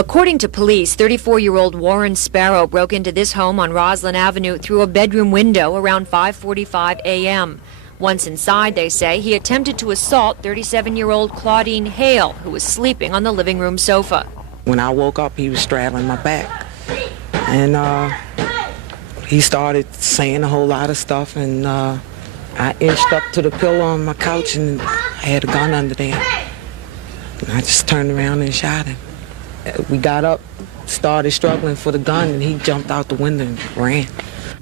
According to police, 34-year-old Warren Sparrow broke into this home on Roslyn Avenue through a bedroom window around 5:45 a.m. Once inside, they say, he attempted to assault 37-year-old Claudine Hale, who was sleeping on the living room sofa. When I woke up, he was straddling my back, and he started saying a whole lot of stuff, and I inched up to the pillow on my couch, and I had a gun under there. And I just turned around and shot him. We got up, started struggling for the gun, and he jumped out the window and ran.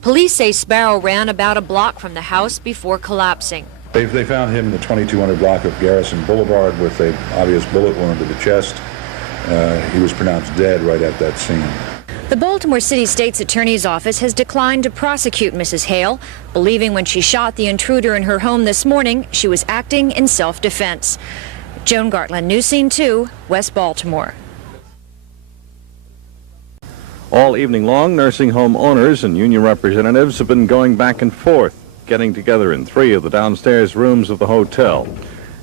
Police say Sparrow ran about a block from the house before collapsing. They found him in the 2200 block of Garrison Boulevard with an obvious bullet wound to the chest. He was pronounced dead right at that scene. The Baltimore City State's Attorney's Office has declined to prosecute Mrs. Hale, believing when she shot the intruder in her home this morning, she was acting in self-defense. Joan Gartland, News Scene 2, West Baltimore. All evening long, nursing home owners and union representatives have been going back and forth, getting together in 3 of the downstairs rooms of the hotel.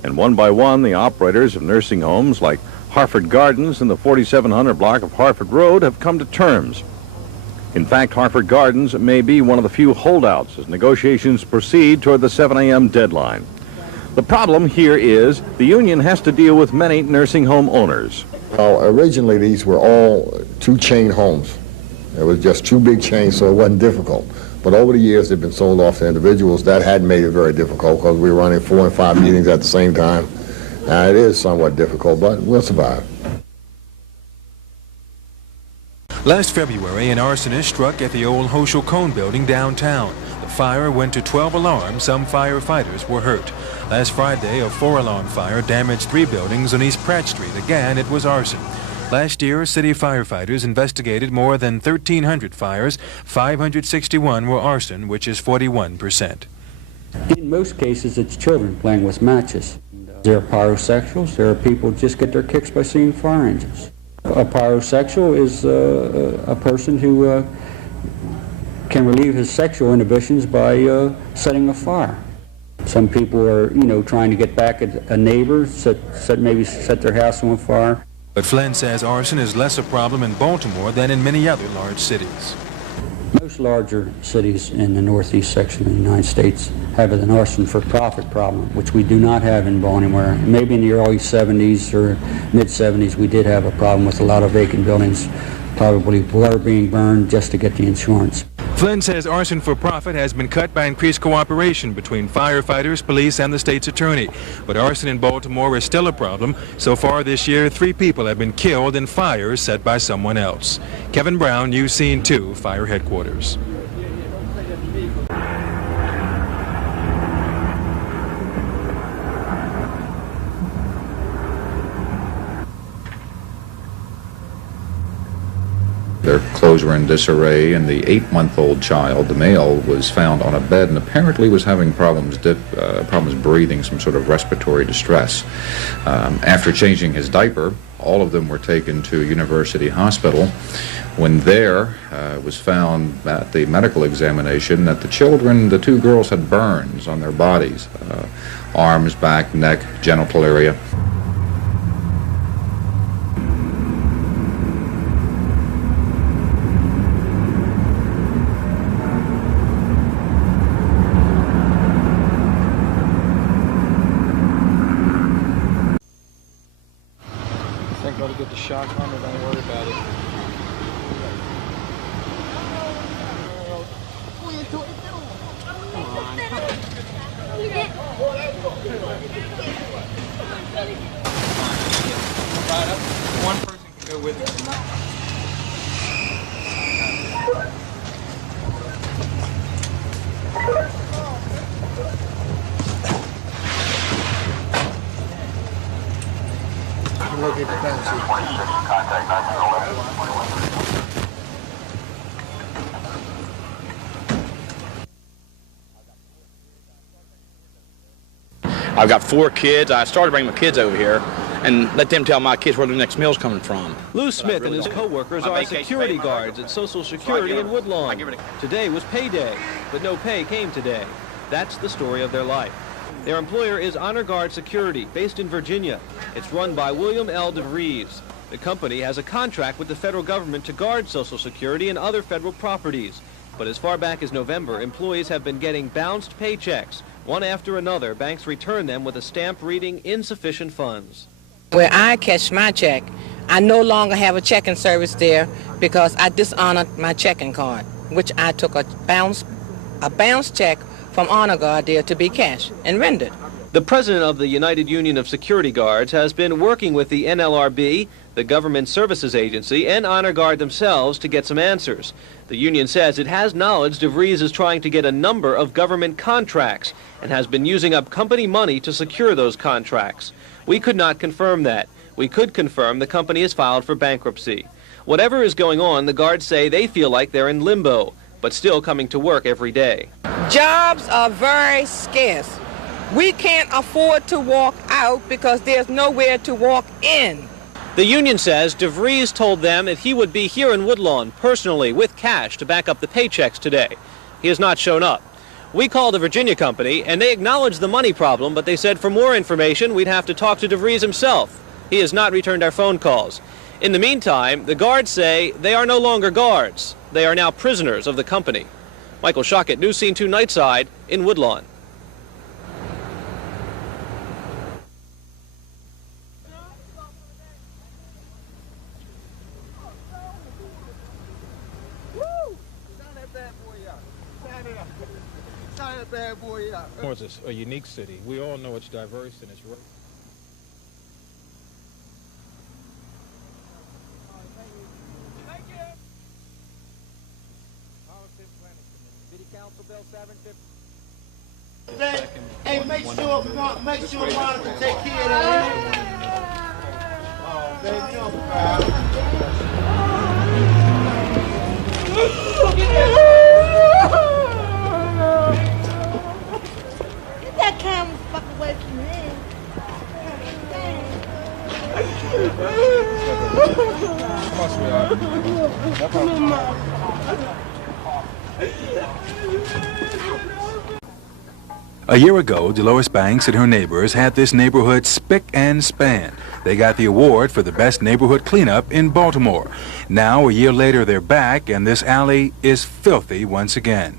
And one by one, the operators of nursing homes like Harford Gardens and the 4700 block of Harford Road have come to terms. In fact, Harford Gardens may be one of the few holdouts as negotiations proceed toward the 7 a.m. deadline. The problem here is the union has to deal with many nursing home owners. Originally, these were all 2 chain homes. It was just 2 big chains, so it wasn't difficult. But over the years, they've been sold off to individuals. That had made it very difficult because we were running 4 and 5 meetings at the same time. It is somewhat difficult, but we'll survive. Last February, an arsonist struck at the old Hochul Cone building downtown. The fire went to 12 alarms. Some firefighters were hurt. Last Friday, a 4-alarm fire damaged 3 buildings on East Pratt Street. Again, it was arson. Last year, city firefighters investigated more than 1,300 fires. 561 were arson, which is 41%. In most cases, it's children playing with matches. There are pyrosexuals. There are people who just get their kicks by seeing fire engines. A pyrosexual is a person who can relieve his sexual inhibitions by setting a fire. Some people are, trying to get back at a neighbor, maybe set their house on fire. But Flynn says arson is less a problem in Baltimore than in many other large cities. Most larger cities in the northeast section of the United States have an arson for profit problem, which we do not have in Baltimore. Maybe in the early 70s or mid-70s we did have a problem with a lot of vacant buildings, probably water being burned just to get the insurance. Flynn says arson for profit has been cut by increased cooperation between firefighters, police, and the state's attorney. But arson in Baltimore is still a problem. So far this year, 3 people have been killed in fires set by someone else. Kevin Brown, News Scene 2, Fire Headquarters. Their clothes were in disarray, and the 8-month-old child, the male, was found on a bed and apparently was having problems breathing, some sort of respiratory distress. After changing his diaper, all of them were taken to University Hospital. When there, it was found at the medical examination that the 2 girls had burns on their bodies, arms, back, neck, genital area. Get the shotgun, or don't worry about it. One person can go with it. Locate the fence. I've got 4 kids. I started bringing my kids over here and let them tell my kids where the next meal's coming from. Lou Smith and his co-workers are security guards at Social Security in Woodlawn. Today was payday, but no pay came today. That's the story of their life. Their employer is Honor Guard Security, based in Virginia. It's run by William L. DeVries. The company has a contract with the federal government to guard Social Security and other federal properties. But as far back as November, employees have been getting bounced paychecks. One after another, banks return them with a stamp reading insufficient funds. Where I cash my check, I no longer have a checking service there because I dishonored my checking card, which I took a bounce check from Honor Guard there to be cashed and rendered. The president of the United Union of Security Guards has been working with the NLRB, the Government Services Agency, and Honor Guard themselves to get some answers. The union says it has knowledge DeVries is trying to get a number of government contracts and has been using up company money to secure those contracts. We could not confirm that. We could confirm the company is filed for bankruptcy. Whatever is going on, the guards say they feel like they're in limbo, but still coming to work every day. Jobs are very scarce. We can't afford to walk out because there's nowhere to walk in. The union says DeVries told them that he would be here in Woodlawn personally with cash to back up the paychecks today. He has not shown up. We called the Virginia company and they acknowledged the money problem, but they said for more information we'd have to talk to DeVries himself. He has not returned our phone calls. In the meantime, the guards say they are no longer guards. They are now prisoners of the company. Michael Shockett, News Scene 2 Nightside in Woodlawn. Baltimore is a unique city. We all know it's diverse and it's rich. City Council Bill 750. Hey, make sure Monica take care of that. Oh, baby, don't Get that camera fuck away from me. A year ago, Dolores Banks and her neighbors had this neighborhood spick and span. They got the award for the best neighborhood cleanup in Baltimore. Now, a year later, they're back, and this alley is filthy once again.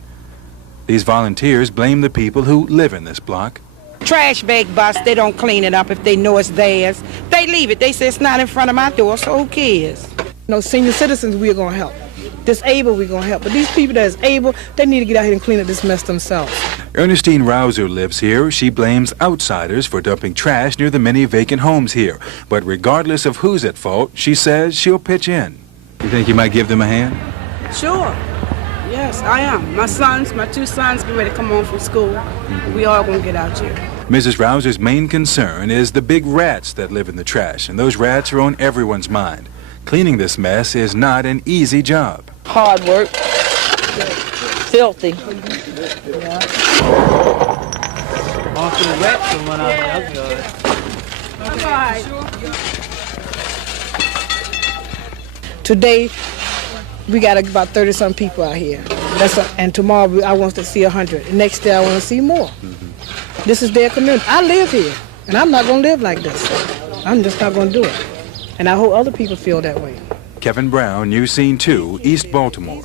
These volunteers blame the people who live in this block. Trash bag bus, they don't clean it up if they know it's theirs. They leave it. They say it's not in front of my door, so who cares? No, senior citizens, we're going to help. Disabled, we're going to help. But these people that is able, they need to get out here and clean up this mess themselves. Ernestine Rouser lives here. She blames outsiders for dumping trash near the many vacant homes here. But regardless of who's at fault, she says she'll pitch in. You think you might give them a hand? Sure. Yes, I am. My two sons get ready to come home from school. We all going to get out here. Mrs. Rouser's main concern is the big rats that live in the trash, and those rats are on everyone's mind. Cleaning this mess is not an easy job. Hard work. Filthy. After the rats will run out, that's good. Today, we got about 30-some people out here. And tomorrow, I want to see 100. The next day, I want to see more. This is their community. I live here, and I'm not going to live like this. I'm just not going to do it. And I hope other people feel that way. Kevin Brown, News Scene 2, East Baltimore.